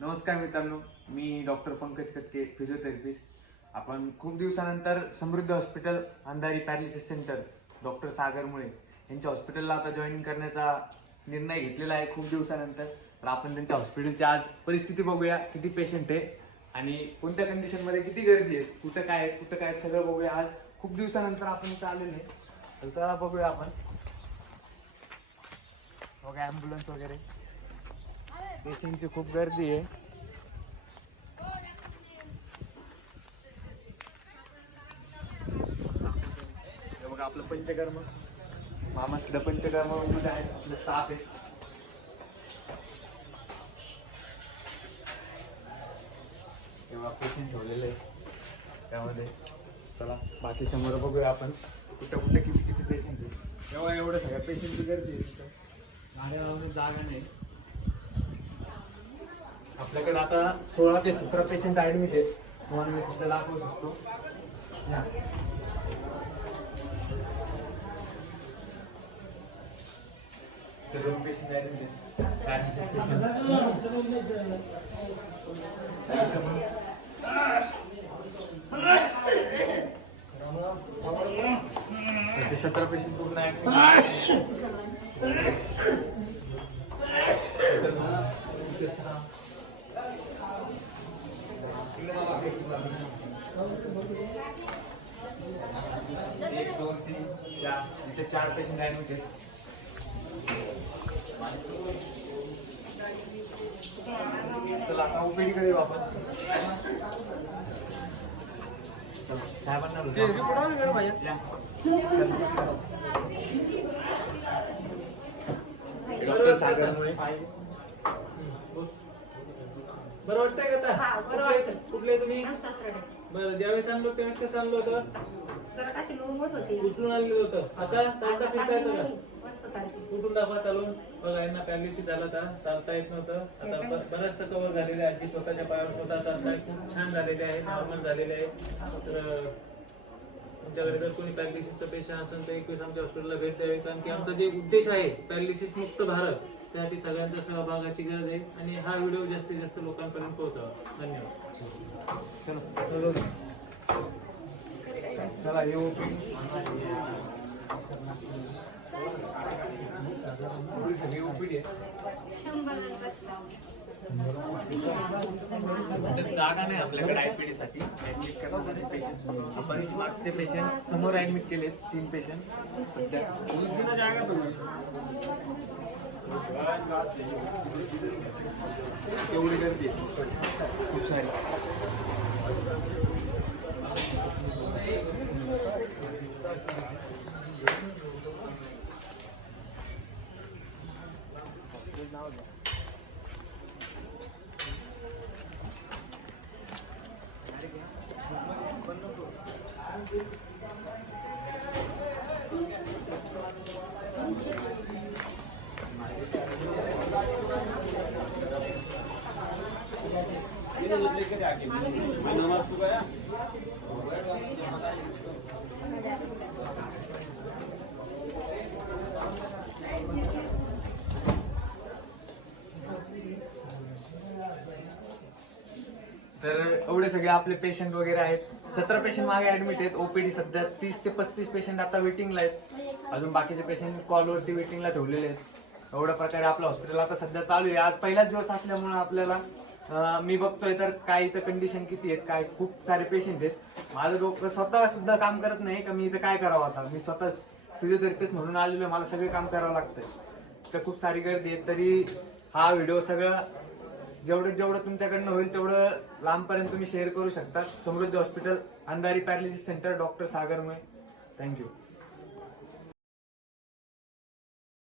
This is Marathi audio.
नमस्कार मित्रांनो, मी डॉक्टर पंकज कटके, फिजिओथेरपिस्ट. आपण खूप दिवसानंतर समृद्ध हॉस्पिटल अंधारी पॅरालिसिस सेंटर डॉक्टर सागर मुळे यांच्या हॉस्पिटलला आता जॉईनिंग करण्याचा निर्णय घेतलेला आहे खूप दिवसानंतर. तर आपण त्यांच्या हॉस्पिटलची आज परिस्थिती बघूया, किती पेशंट आहे आणि कोणत्या कंडिशनमध्ये किती गर्दी आहे, कुठं काय आहे कुठं काय सगळं बघूया. आज खूप दिवसानंतर आपण इथं आलेलो आहे, तर चला बघूया आपण. बघा ॲम्ब्युलन्स वगैरे, पेशंटची खूप गर्दी आहे. बघा आपलं पंचकर्म, मामासुद्धा पंचकर्म मध्ये आहे, आपलं स्टाफ आहे. तेव्हा पेशंट ठेवलेलं आहे त्यामध्ये. चला बाकी समोर बघूया आपण कुठं कुठं किती किती पेशंट आहे. तेव्हा एवढं सगळ्या पेशंटची गर्दी आहे तिथं, गाड्या लावण्याची जागा नाही. आपल्याकडे आता 16 ते 17 पेशंट ॲडमिट आहेत. तुम्हाला मी सुद्धा दाखवू शकतो. दोन पेशंट ॲडमिट आहेत, पॅरालिसिस पेशंट. 17 पेशंट पूर्ण ॲडमिट. एक दोन तीन चार, इथे 4 पेशंट ॲडमिट आहेत. चला आता ओपीडी कडे आपण. डॉक्टर सागर मुळे. बरं वाटतंय का आता? कुठले तुम्ही? बरं, ज्यावेळेस आणलो त्यावेळेस कसं आणलं होतं? उचलून आणलेलं होतं. आता चालता फिरता येतं का? कुठून दाखवा चालून. बघा यांना पॅरालिसिस झाला होता, चालता येत नव्हतं. आता बरंचसं कव्हर झालेलं आहे. आजी स्वतःच्या पायावर स्वतः चालताय, खूप छान झालेले आहे, नॉर्मल झालेले आहे. तर तुमच्याकडे जर कोणी पॅरालिसिसचं पेशंट असेल तर 21 आमच्या हॉस्पिटलला भेट द्यावी, कारण की आमचा जे उद्देश आहे पॅरालिसिस मुक्त भारत, त्यासाठी सगळ्यांच्या सहभागाची गरज आहे आणि हा व्हिडिओ जास्तीत जास्त लोकांपर्यंत पोहोचावा. धन्यवाद. चला येऊ ओपीडी. जागा नाही आपल्याकडे आयपीडी साठी ऍडमिट करण्यासाठी पेशंट. आपण मागचे पेशंट समोर ऍडमिट केले 3 पेशंट सध्या. जागा एवढी गर्दी खूप सारी. तर एवढे सगळे आपले पेशंट वगैरे आहेत. 17 पेशंट मागे ऍडमिट आहेत. ओपीडी सध्या 30 ते 35 पेशंट आता वेटिंगला आहेत. अजून बाकीचे पेशंट कॉलवरती वेटिंगला ठेवलेले आहेत. एवढ्या प्रकारे आपलं हॉस्पिटल आता सध्या चालू आहे. आज पहिलाच दिवस असल्यामुळे आपल्याला मी बघतोय तर काय इथं कंडिशन किती आहेत, काय खूप सारे पेशंट आहेत. माझं डोकं स्वतः सुद्धा काम करत नाही का मी इथं काय करावं. आता मी स्वतः फिजिओथेरपिस्ट म्हणून आलेलो आहे, मला सगळे काम करावं लागतंय. तर खूप सारी गर्दी आहे. तरी हा व्हिडिओ सगळं जेवढं तुमच्याकडनं होईल तेवढं लांबपर्यंत तुम्ही शेअर करू शकता. समृद्ध हॉस्पिटल अंधारी पॅरालिसिस सेंटर डॉक्टर सागर मुळे. थँक्यू.